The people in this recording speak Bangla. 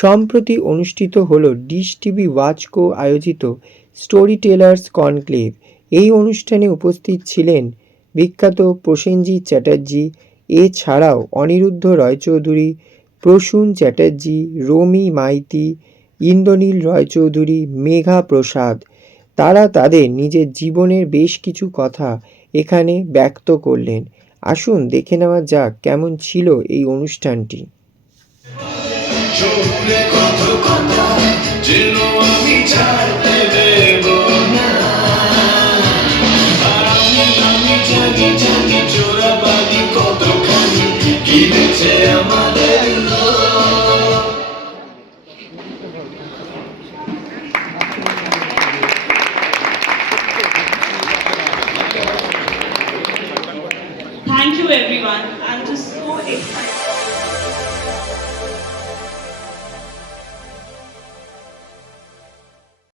সম্প্রতি অনুষ্ঠিত হল ডিশ টিভি ওয়াচকো আয়োজিত স্টোরি টেলার্স কনক্লেভ। এই অনুষ্ঠানে উপস্থিত ছিলেন বিখ্যাত প্রসেনজিৎ চ্যাটার্জি, এছাড়াও অনিরুদ্ধ রয়চৌধুরী, প্রসূন চ্যাটার্জি, রমি মাইতি, ইন্দ্রনীল রয়চৌধুরী, মেঘা প্রসাদ। তারা তাদের নিজের জীবনের বেশ কিছু কথা এখানে ব্যক্ত করলেন। আসুন দেখে নেওয়া যাক কেমন ছিল এই অনুষ্ঠানটি। Thank you everyone. I'm just so excited.